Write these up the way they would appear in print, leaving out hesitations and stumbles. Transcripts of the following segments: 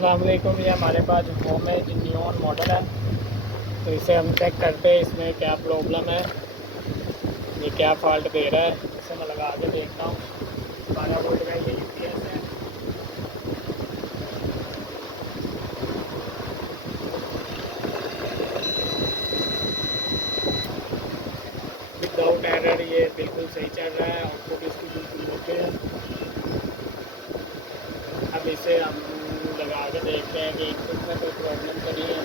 अस्सलाम वालेकुम। ये हमारे पास होम है नियॉन मॉडल है, तो इसे हम चेक करते हैं इसमें क्या प्रॉब्लम है, ये क्या फॉल्ट दे रहा है। इसे मैं लगा के देखता हूँ। 12 वोल्ट का ये यूपीएस है। विदाउट एरर ये बिल्कुल सही चल रहा है, आउटपुट इसकी बिल्कुल ओके है। अब इसे हम लगा के देखते हैं कि इनपुट में कोई प्रॉब्लम तो नहीं है।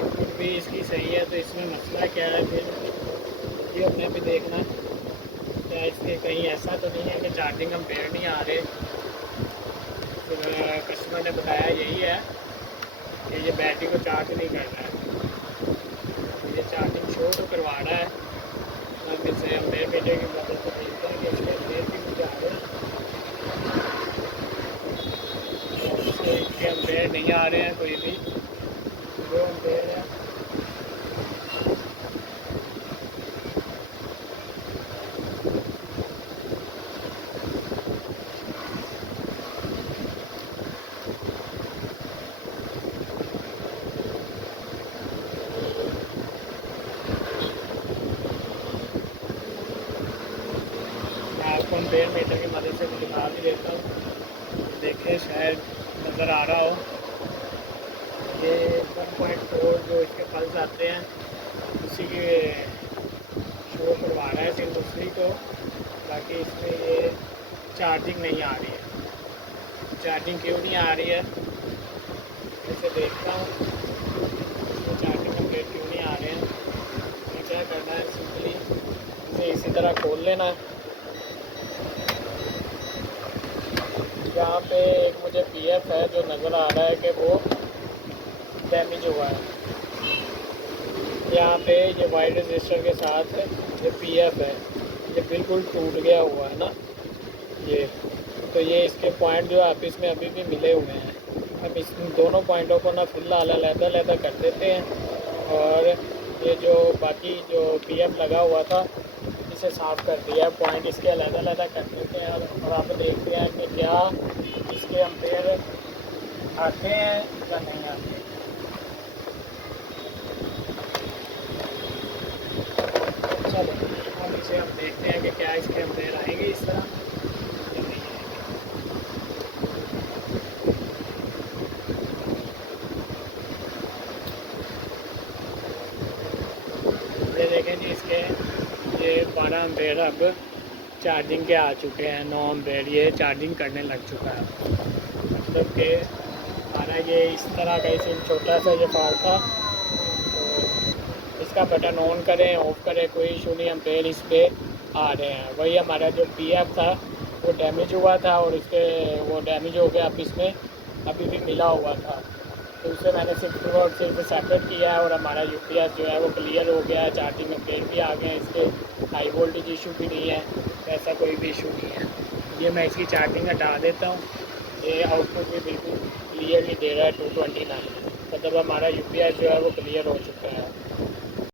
इनपुट भी इसकी सही है, तो इसमें मसला क्या है फिर ये अपने भी देखना है। क्या इसके कहीं ऐसा तो नहीं है कि चार्जिंग एम्पेयर नहीं आ रहे। फिर कस्टमर ने बताया यही है कि ये बैटरी को चार्ज नहीं कर रहा है, ये चार्जिंग शो तो करवा रहा है। अब इसे एम्पेयर मीटर की मदद से देखते हैं कि इसके एम्पेयर भी मुझे आ रहे हैं। इसके एम्पेयर नहीं आ रहे हैं कोई भी, 2 एम्पेयर है। आपको एम्पेयर मीटर की मदद से दिखा भी देता हूँ, देखें शायद नज़र आ रहा हो। ये 1.4 जो इसके पल्स आते हैं उसी के शो करवा रहा है सिर्फ उसी को। बाकी इसमें ये चार्जिंग नहीं आ रही है। चार्जिंग क्यों नहीं आ रही है इसे देखता हूँ। इसमें चार्जिंग एम्पेयर क्यों नहीं आ रहे हैं। तो क्या करना है, सिंपली इसे इसी तरह खोल लेना है। यहाँ पे एक मुझे पीएफ है जो नज़र आ रहा है कि वो डैमेज हुआ है। यहाँ पे ये वाइड रजिस्टर के साथ ये पीएफ है, ये बिल्कुल टूट गया हुआ है ना ये। तो ये इसके पॉइंट जो आपस में अभी भी मिले हुए हैं। अब इस दोनों पॉइंटों को ना फ़िलहाल अलग-अलग कर देते हैं, और ये जो बाकी जो पीएफ लगा हुआ था इसे साफ़ कर दिया। पॉइंट इसके अलग-अलग कर देते हैं और आप देखते हैं कि क्या इसके एम्पेयर आते हैं या नहीं आते। चलो अब इसे हम देखते हैं कि क्या इसके एम्पेयर आएंगे इस तरह या नहीं आएंगे। ये देखें जी, इसके ये 12 एम्पेयर अब चार्जिंग के आ चुके हैं। 9 एम्पेयर ये चार्जिंग करने लग चुका है। मतलब कि हमारा ये इस तरह का इसे छोटा सा ये फॉल्ट था, तो इसका बटन ऑन करें ऑफ करें कोई इशू नहीं, एम्पेयर इस पर आ रहे हैं। वही हमारा जो पीएफ था वो डैमेज हुआ था और इसके वो डैमेज हो गया, अब इसमें अभी भी मिला हुआ था। तो उसे मैंने सिर्फ और सिर्फ सेपरेट किया है और हमारा यूपीएस जो है वो क्लियर हो गया है। चार्जिंग एम्पेयर भी आ गए हैं इसके, हाई वोल्टेज इशू भी नहीं है, ऐसा कोई भी इशू नहीं है। ये मैं इसकी चार्जिंग हटा देता हूँ। ये आउटपुट भी बिल्कुल क्लियरली दे रहा है 229, मतलब हमारा यूपीएस जो है वो क्लियर हो चुका है।